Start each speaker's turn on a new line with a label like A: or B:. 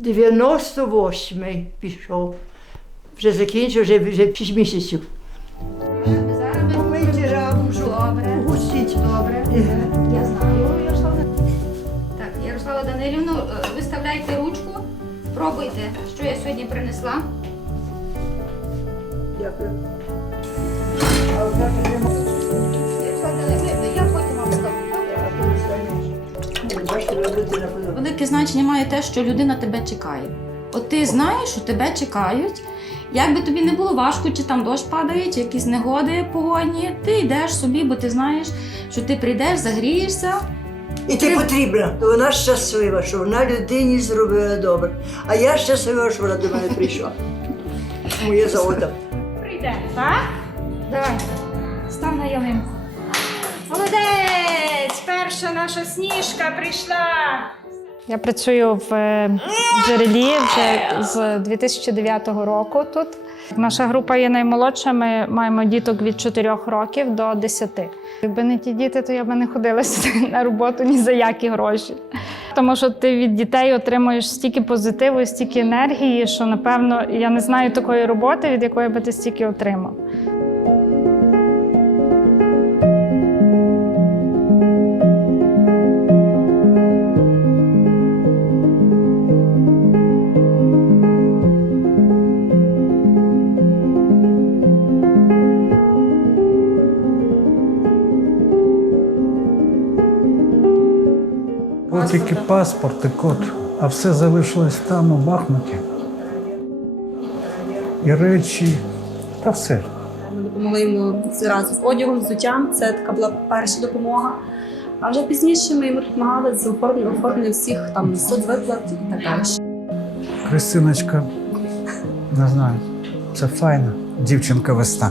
A: 98-й пішов. Вже закінчив, вже, вже 6 місяців.
B: Добре.
A: густіть.
B: Добре. Я знаю, Ярослава. Так, Ярослава Данилівну, е, виставляйте ручку, пробуйте, що я сьогодні принесла.
A: Дякую.
B: Велике значення має те, що людина тебе чекає. От ти знаєш, що тебе чекають. Як би тобі не було важко, чи там дощ падає, чи якісь негоди погодні, ти йдеш собі, бо ти знаєш, що ти прийдеш, загрієшся.
A: І ти потрібна. Вона щаслива, що вона людині зробила добре. А я щаслива, що вона до мене прийшла. Моє завода.
C: Прийде, так? Перша наша сніжка прийшла. Я працюю в е, джерелі вже з 2009 року тут. Наша група є наймолодша. Ми маємо діток від 4 років до 10. Якби не ті діти, то я би не ходила на роботу ні за які гроші. Тому що ти від дітей отримуєш стільки позитиву, стільки енергії, що напевно я не знаю такої роботи, від якої би ти стільки отримав.
D: От тільки паспорт і код, а все залишилось там у Бахмуті. І речі, та все.
E: Ми допомогли йому зразу з одягом, взуттям. Це така була перша допомога. А вже пізніше ми йому допомагали з оформленням всіх там соцвиплат і так далі.
D: Христиночка, не знаю, це файна дівчинка весна.